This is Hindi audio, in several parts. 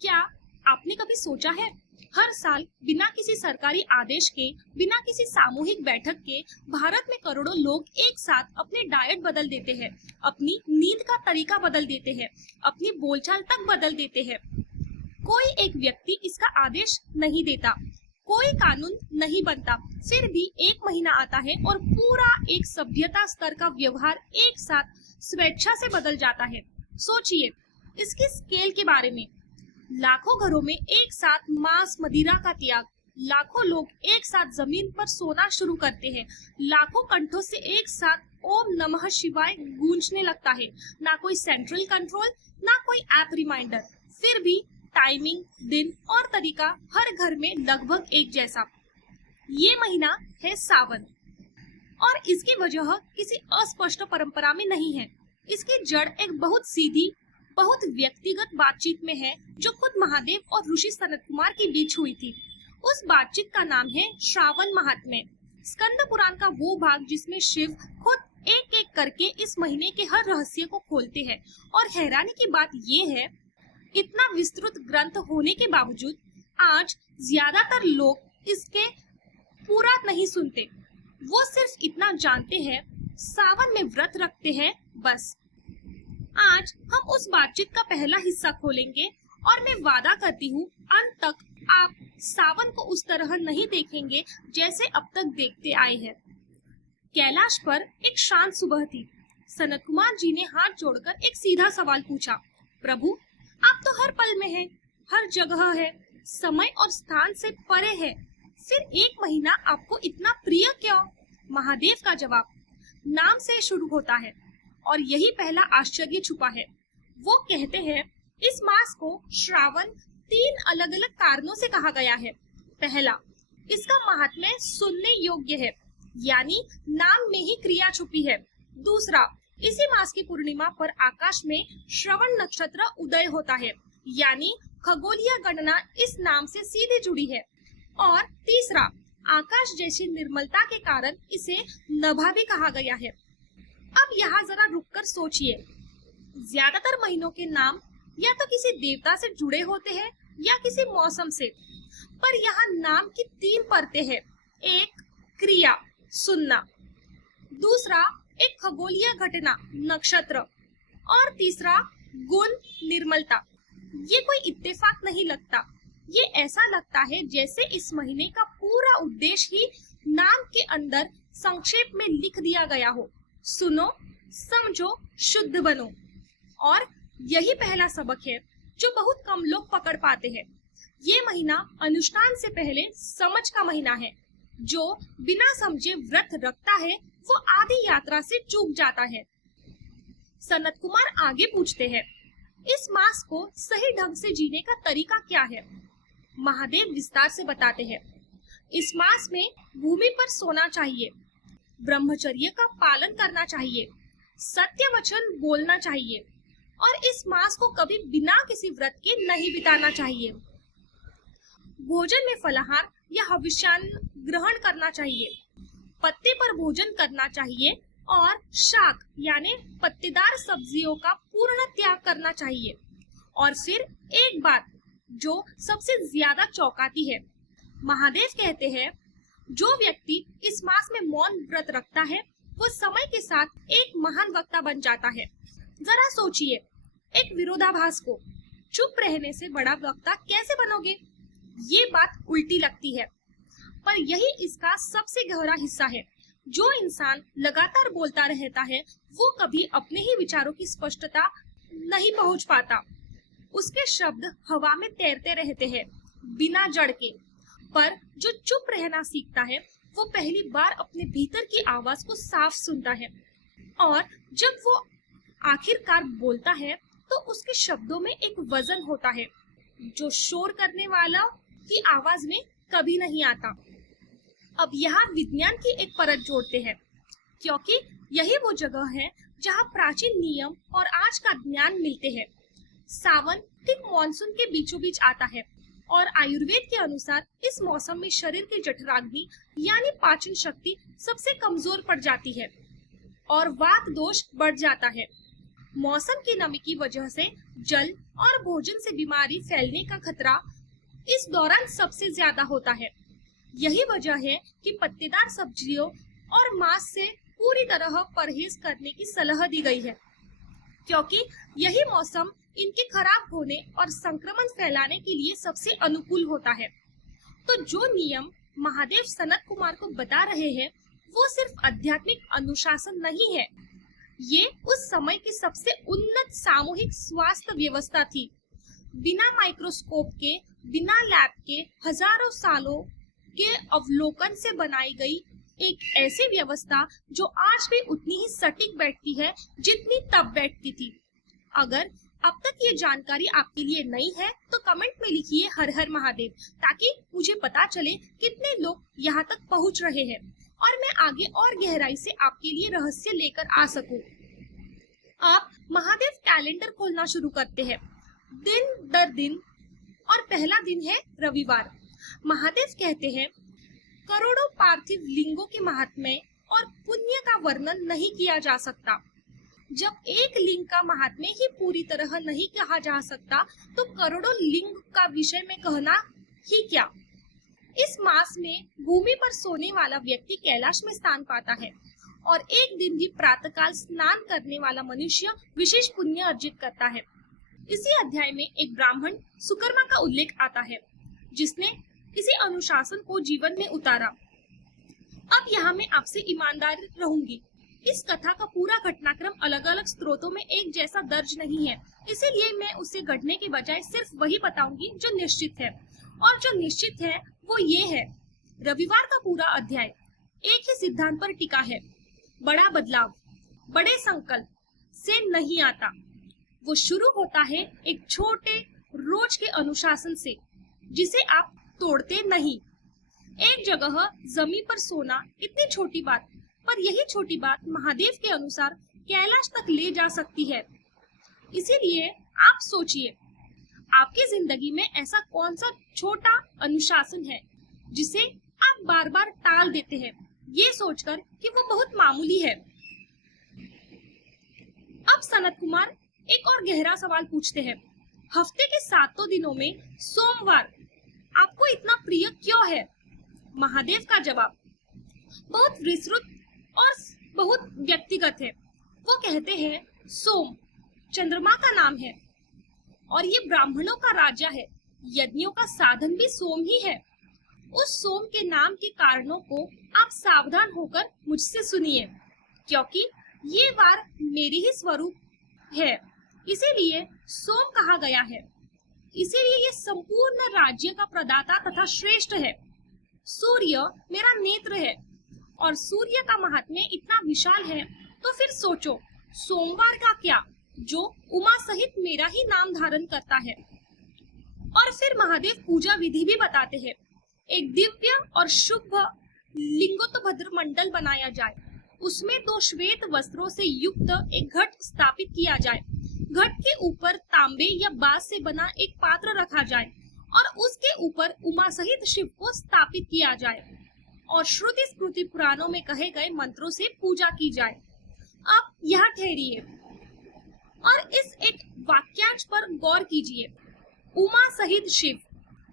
क्या आपने कभी सोचा है, हर साल बिना किसी सरकारी आदेश के, बिना किसी सामूहिक बैठक के भारत में करोड़ों लोग एक साथ अपने डाइट बदल देते हैं, अपनी नींद का तरीका बदल देते हैं, अपनी बोलचाल तक बदल देते हैं। कोई एक व्यक्ति इसका आदेश नहीं देता, कोई कानून नहीं बनता, फिर भी एक महीना आता है और पूरा एक सभ्यता स्तर का व्यवहार एक साथ स्वेच्छा से बदल जाता है। सोचिए इसकी स्केल के बारे में। लाखों घरों में एक साथ मांस मदिरा का त्याग, लाखों लोग एक साथ जमीन पर सोना शुरू करते हैं, लाखों कंठों से एक साथ ओम नमः शिवाय गूंजने लगता है। ना कोई सेंट्रल कंट्रोल, ना कोई ऐप रिमाइंडर, फिर भी टाइमिंग, दिन और तरीका हर घर में लगभग एक जैसा। ये महीना है सावन और इसकी वजह किसी अस्पष्ट परंपरा में नहीं है। इसकी जड़ एक बहुत सीधी, बहुत व्यक्तिगत बातचीत में है जो खुद महादेव और ऋषि सनत कुमार के बीच हुई थी। उस बातचीत का नाम है श्रावण महात्म्य, स्कंद पुराण का वो भाग जिसमें शिव खुद एक एक करके इस महीने के हर रहस्य को खोलते हैं। और हैरानी की बात ये है, इतना विस्तृत ग्रंथ होने के बावजूद आज ज्यादातर लोग इसके पूरा नहीं सुनते। वो सिर्फ इतना जानते हैं, सावन में व्रत रखते हैं, बस। आज हम उस बातचीत का पहला हिस्सा खोलेंगे और मैं वादा करती हूँ अंत तक आप सावन को उस तरह नहीं देखेंगे जैसे अब तक देखते आए हैं। कैलाश पर एक शांत सुबह थी। सनत कुमार जी ने हाथ जोड़कर एक सीधा सवाल पूछा, प्रभु आप तो हर पल में हैं, हर जगह है, समय और स्थान से परे है, फिर एक महीना आपको इतना प्रिय क्यों? महादेव का जवाब नाम से शुरू होता है और यही पहला आश्चर्य छुपा है। वो कहते हैं इस मास को श्रावण 3 अलग अलग कारणों से कहा गया है। पहला, इसका महात्म्य सुनने योग्य है, यानी नाम में ही क्रिया छुपी है। दूसरा, इसी मास की पूर्णिमा पर आकाश में श्रवण नक्षत्र उदय होता है, यानी खगोलीय गणना इस नाम से सीधे जुड़ी है। और तीसरा, आकाश जैसी निर्मलता के कारण इसे नभा भी कहा गया है। अब यहाँ जरा रुककर सोचिए, ज्यादातर महीनों के नाम या तो किसी देवता से जुड़े होते हैं या किसी मौसम से, पर यहाँ नाम की 3 परतें हैं। एक, क्रिया सुनना, दूसरा एक खगोलीय घटना नक्षत्र, और तीसरा गुण निर्मलता। ये कोई इत्तेफाक नहीं लगता, ये ऐसा लगता है जैसे इस महीने का पूरा उद्देश्य ही नाम के अंदर संक्षेप में लिख दिया गया हो। सुनो, समझो, शुद्ध बनो। और यही पहला सबक है जो बहुत कम लोग पकड़ पाते हैं। ये महीना अनुष्ठान से पहले समझ का महीना है। जो बिना समझे व्रत रखता है वो आधी यात्रा से चूक जाता है। सनत कुमार आगे पूछते हैं, इस मास को सही ढंग से जीने का तरीका क्या है? महादेव विस्तार से बताते हैं, इस मास में भूमि पर सोना चाहिए, ब्रह्मचर्य का पालन करना चाहिए, सत्य वचन बोलना चाहिए और इस मास को कभी बिना किसी व्रत के नहीं बिताना चाहिए। भोजन में फलाहार या हविष्यान्न ग्रहण करना चाहिए, पत्ते पर भोजन करना चाहिए और शाक यानी पत्तेदार सब्जियों का पूर्ण त्याग करना चाहिए। और फिर एक बात जो सबसे ज्यादा चौंकाती है, महादेव कहते हैं जो व्यक्ति इस मास में मौन व्रत रखता है वो समय के साथ एक महान वक्ता बन जाता है। जरा सोचिए, एक विरोधाभास को चुप रहने से बड़ा वक्ता कैसे बनोगे? ये बात उल्टी लगती है, पर यही इसका सबसे गहरा हिस्सा है। जो इंसान लगातार बोलता रहता है वो कभी अपने ही विचारों की स्पष्टता नहीं पहुंच पाता। उसके शब्द हवा में तैरते रहते हैं बिना जड़ के। पर जो चुप रहना सीखता है वो पहली बार अपने भीतर की आवाज को साफ सुनता है और जब वो आखिरकार बोलता है तो उसके शब्दों में एक वजन होता है जो शोर करने वाला की आवाज में कभी नहीं आता। अब यहाँ विज्ञान की एक परत जोड़ते हैं, क्योंकि यही वो जगह है जहाँ प्राचीन नियम और आज का ज्ञान मिलते हैं। सावन ठीक मॉनसून के बीचों बीच आता है और आयुर्वेद के अनुसार इस मौसम में शरीर की जठराग्नि यानी पाचन शक्ति सबसे कमजोर पड़ जाती है और वात दोष बढ़ जाता है। मौसम की नमी की वजह से जल और भोजन से बीमारी फैलने का खतरा इस दौरान सबसे ज्यादा होता है। यही वजह है कि पत्तेदार सब्जियों और मांस से पूरी तरह परहेज करने की सलाह दी गई है, क्योंकि यही मौसम इनके खराब होने और संक्रमण फैलाने के लिए सबसे अनुकूल होता है। तो जो नियम महादेव सनत कुमार को बता रहे हैं वो सिर्फ आध्यात्मिक अनुशासन नहीं है, ये उस समय की सबसे उन्नत सामूहिक स्वास्थ्य व्यवस्था थी। बिना माइक्रोस्कोप के, बिना लैब के, हजारों सालों के अवलोकन से बनाई गई एक ऐसी व्यवस्था जो आज भी उतनी ही सटीक बैठती है जितनी तब बैठती थी। अगर अब तक ये जानकारी आपके लिए नई है तो कमेंट में लिखिए हर हर महादेव, ताकि मुझे पता चले कितने लोग यहाँ तक पहुँच रहे हैं और मैं आगे और गहराई से आपके लिए रहस्य लेकर आ सकूं। आप महादेव कैलेंडर खोलना शुरू करते हैं दिन दर दिन और पहला दिन है रविवार। महादेव कहते हैं करोड़ों पार्थिव लिंगों के महात्म्य और पुण्य का वर्णन नहीं किया जा सकता। जब एक लिंग का महात्म्य ही पूरी तरह नहीं कहा जा सकता तो करोड़ों लिंग का विषय में कहना ही क्या। इस मास में भूमि पर सोने वाला व्यक्ति कैलाश में स्थान पाता है और एक दिन भी प्रातःकाल स्नान करने वाला मनुष्य विशेष पुण्य अर्जित करता है। इसी अध्याय में एक ब्राह्मण सुकर्मा का उल्लेख आता है जिसने इसी अनुशासन को जीवन में उतारा। अब यहाँ मैं आपसे ईमानदार रहूंगी, इस कथा का पूरा घटनाक्रम अलग अलग स्रोतों में एक जैसा दर्ज नहीं है, इसीलिए मैं उसे गढ़ने के बजाय सिर्फ वही बताऊंगी जो निश्चित है। और जो निश्चित है वो ये है, रविवार का पूरा अध्याय एक ही सिद्धांत पर टिका है, बड़ा बदलाव बड़े संकल्प से नहीं आता। वो शुरू होता है एक छोटे रोज के अनुशासन से जिसे आप तोड़ते नहीं। एक जगह जमीन पर सोना इतनी छोटी बात, पर यही छोटी बात महादेव के अनुसार कैलाश तक ले जा सकती है। इसीलिए आप सोचिए, आपकी जिंदगी में ऐसा कौन सा छोटा अनुशासन है जिसे आप बार बार टाल देते हैं, ये सोचकर कि वो बहुत मामूली है। अब सनत कुमार एक और गहरा सवाल पूछते हैं, हफ्ते के 7 दिनों में सोमवार आपको इतना प्रिय क्यों है? महादेव का जवाब बहुत विस्तृत और बहुत व्यक्तिगत है। वो कहते हैं सोम चंद्रमा का नाम है और ये ब्राह्मणों का राजा है, यज्ञों का साधन भी सोम ही है। उस सोम के नाम के कारणों को आप सावधान होकर मुझसे सुनिए, क्योंकि ये वार मेरी ही स्वरूप है, इसीलिए सोम कहा गया है। इसीलिए ये संपूर्ण राज्य का प्रदाता तथा श्रेष्ठ है। सूर्य मेरा नेत्र है और सूर्य का महात्म्य इतना विशाल है, तो फिर सोचो सोमवार का क्या, जो उमा सहित मेरा ही नाम धारण करता है। और फिर महादेव पूजा विधि भी बताते हैं। एक दिव्य और शुभ लिंगोत्भद्र मंडल बनाया जाए, उसमें 2 श्वेत वस्त्रों से युक्त एक घट स्थापित किया जाए, घट के ऊपर तांबे या बांस से बना एक पात्र रखा जाए और उसके ऊपर उमा सहित शिव को स्थापित किया जाए और श्रुति स्मृति पुराणों में कहे गए मंत्रों से पूजा की जाए। अब यहाँ ठहरिए और इस एक वाक्यांश पर गौर कीजिए, उमा सहित शिव,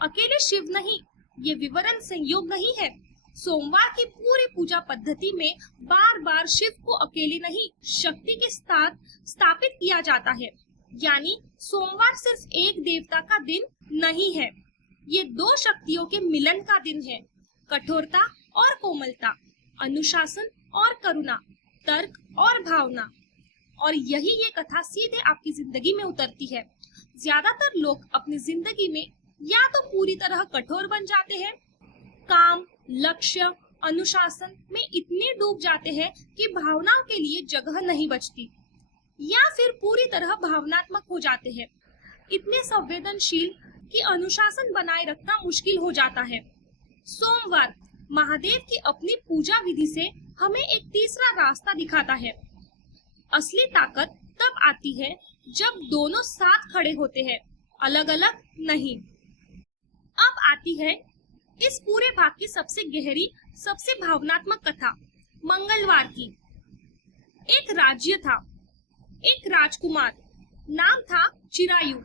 अकेले शिव नहीं, ये विवरण संयोग नहीं है। सोमवार की पूरी पूजा पद्धति में बार बार शिव को अकेले नहीं, शक्ति के साथ स्थापित किया जाता है। यानी सोमवार सिर्फ एक देवता का दिन नहीं है, ये 2 शक्तियों के मिलन का दिन है, कठोरता और कोमलता, अनुशासन और करुणा, तर्क और भावना। और यही ये कथा सीधे आपकी जिंदगी में उतरती है। ज्यादातर लोग अपनी जिंदगी में या तो पूरी तरह कठोर बन जाते हैं, काम, लक्ष्य, अनुशासन में इतने डूब जाते हैं कि भावनाओं के लिए जगह नहीं बचती, या फिर पूरी तरह भावनात्मक हो जाते हैं, इतने संवेदनशील कि अनुशासन बनाए रखना मुश्किल हो जाता है। सोमवार महादेव की अपनी पूजा विधि से हमें एक तीसरा रास्ता दिखाता है। असली ताकत तब आती है जब दोनों साथ खड़े होते हैं, अलग अलग नहीं। अब आती है इस पूरे भाग की सबसे गहरी, सबसे भावनात्मक कथा, मंगलवार की। एक राज्य था, एक राजकुमार, नाम था चिरायु।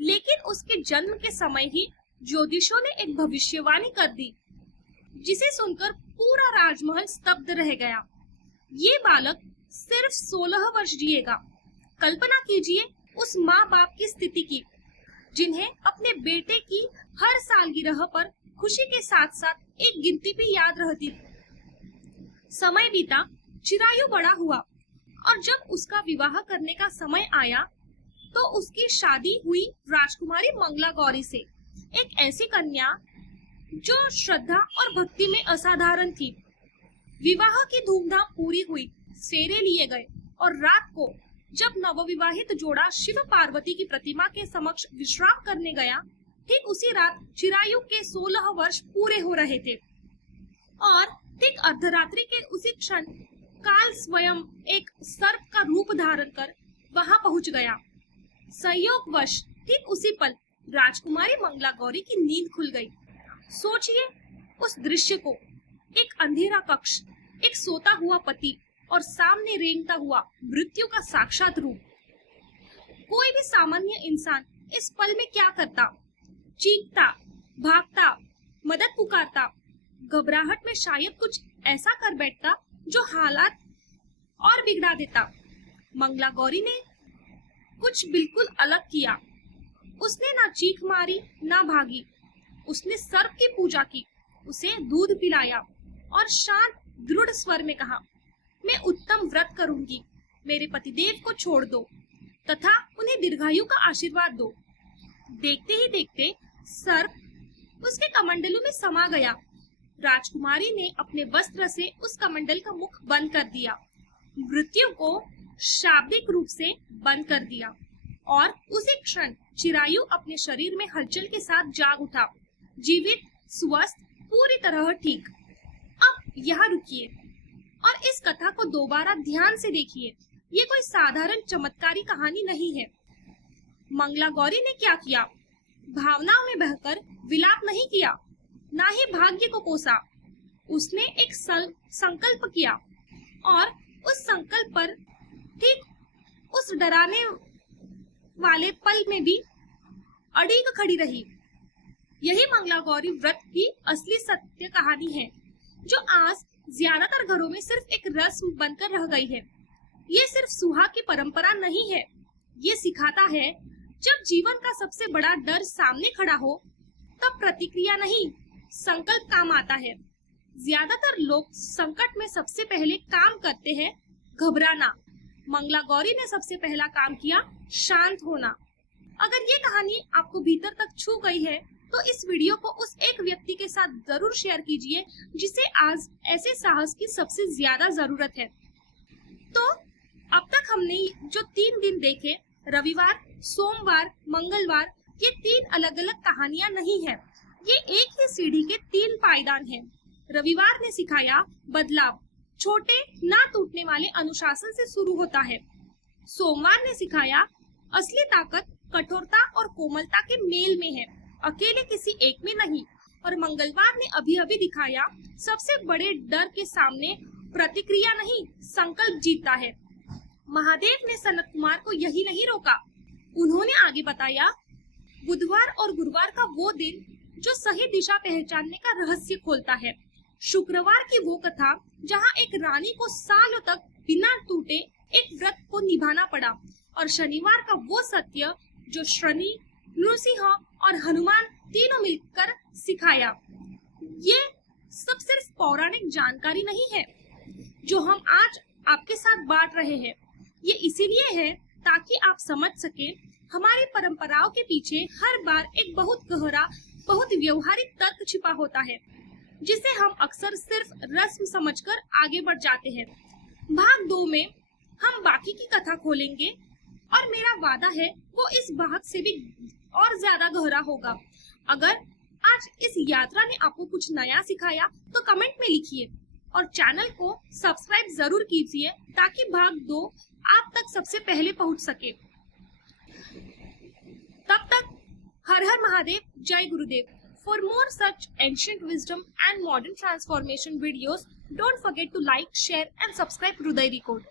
लेकिन उसके जन्म के समय ही ज्योतिषों ने एक भविष्यवाणी कर दी, जिसे सुनकर पूरा राजमहल स्तब्ध रह गया। ये बालक सिर्फ 16 वर्ष जिएगा। कल्पना कीजिए उस माँ बाप की स्थिति की, जिन्हें अपने बेटे की हर सालगिरह पर खुशी के साथ साथ एक गिनती भी याद रहती थी। समय बीता, चिरायु बड़ा हुआ और जब उसका विवाह करने का समय आया तो उसकी शादी हुई राजकुमारी मंगला गौरी से, एक ऐसी कन्या जो श्रद्धा और भक्ति में असाधारण थी। विवाह की धूमधाम पूरी हुई, फेरे लिए गए और रात को जब नवविवाहित जोड़ा शिव पार्वती की प्रतिमा के समक्ष विश्राम करने गया, ठीक उसी रात चिरायु के 16 वर्ष पूरे हो रहे थे और ठीक अर्धरात्रि के उसी क्षण काल स्वयं एक सर्प का रूप धारण कर वहां पहुंच गया। संयोगवश ठीक उसी पल राजकुमारी मंगला गौरी की नींद खुल गई। सोचिए उस दृश्य को, एक अंधेरा कक्ष, एक सोता हुआ पति और सामने रेंगता हुआ मृत्यु का साक्षात रूप। कोई भी सामान्य इंसान इस पल में क्या करता? चीखता, भागता, मदद पुकारता, घबराहट में शायद कुछ ऐसा कर बैठता जो हालात और बिगड़ा देता। मंगला गौरी ने कुछ बिल्कुल अलग किया। उसने ना चीख मारी, ना भागी। उसने सर्प की पूजा की, उसे दूध पिलाया और शांत दृढ़ स्वर में कहा, मैं उत्तम व्रत करूंगी। मेरे पतिदेव को छोड़ दो तथा उन्हें दीर्घायु का आशीर्वाद दो। देखते ही देखते सर्प उसके कमंडलू में समा गया। राजकुमारी ने अपने वस्त्र से उस कमंडल का मुख बंद कर दिया, मृत्यु को शाब्दिक रूप से बंद कर दिया और उसी क्षण चिरायु अपने शरीर में हलचल के साथ जाग उठा, जीवित, स्वस्थ, पूरी तरह ठीक। अब यहाँ रुकिए और इस कथा को दोबारा ध्यान से देखिए। ये कोई साधारण चमत्कारी कहानी नहीं है। मंगला गौरी ने क्या किया? भावनाओं में बहकर विलाप नहीं किया, ना ही भाग्य को कोसा। उसने एक संकल्प किया और उस संकल्प पर ठीक उस डराने वाले पल में भी अड़िग खड़ी रही। यही मंगला गौरी व्रत की असली सत्य कहानी है, जो आज ज्यादातर घरों में सिर्फ एक रस्म बनकर रह गई है। ये सिर्फ सुहाग की परंपरा नहीं है। ये सिखाता है, जब जीवन का सबसे बड़ा डर सामने खड़ा हो, तब प्रतिक्रिया नहीं, संकल्प काम आता है। ज्यादातर लोग संकट में सबसे पहले काम करते हैं घबराना। मंगला गौरी ने सबसे पहला काम किया शांत होना। अगर ये कहानी आपको भीतर तक छू गई है तो इस वीडियो को उस एक व्यक्ति के साथ जरूर शेयर कीजिए जिसे आज ऐसे साहस की सबसे ज्यादा जरूरत है। तो अब तक हमने जो 3 दिन देखे, रविवार, सोमवार, मंगलवार, ये 3 अलग अलग कहानियां नहीं है। ये एक ही सीढ़ी के 3 पायदान हैं। रविवार ने सिखाया बदलाव छोटे ना टूटने वाले अनुशासन से शुरू होता है। सोमवार ने सिखाया असली ताकत कठोरता और कोमलता के मेल में है, अकेले किसी एक में नहीं। और मंगलवार ने अभी अभी दिखाया सबसे बड़े डर के सामने प्रतिक्रिया नहीं, संकल्प जीतता है। महादेव ने सनत कुमार को यही नहीं रोका। उन्होंने आगे बताया बुधवार और गुरुवार का वो दिन जो सही दिशा पहचानने का रहस्य खोलता है। शुक्रवार की वो कथा जहाँ एक रानी को सालों तक बिना टूटे एक व्रत को निभाना पड़ा। और शनिवार का वो सत्य जो शनि, नृसिंह और हनुमान तीनों मिलकर सिखाया। ये सब सिर्फ पौराणिक जानकारी नहीं है जो हम आज आपके साथ बांट रहे हैं। ये इसीलिए है ताकि आप समझ सके हमारी परंपराओं के पीछे हर बार एक बहुत गहरा, बहुत व्यवहारिक तर्क छिपा होता है, जिसे हम अक्सर सिर्फ रस्म समझकर आगे बढ़ जाते हैं। भाग 2 में हम बाकी की कथा खोलेंगे और मेरा वादा है वो इस भाग से भी और ज्यादा गहरा होगा। अगर आज इस यात्रा ने आपको कुछ नया सिखाया तो कमेंट में लिखिए और चैनल को सब्सक्राइब जरूर कीजिए ताकि भाग 2 आप तक सबसे पहले पहुंच सके। तब तक हर हर महादेव, जय गुरुदेव। For more such ancient wisdom and modern transformation videos, don't forget to like, share and subscribe Hriday Decode.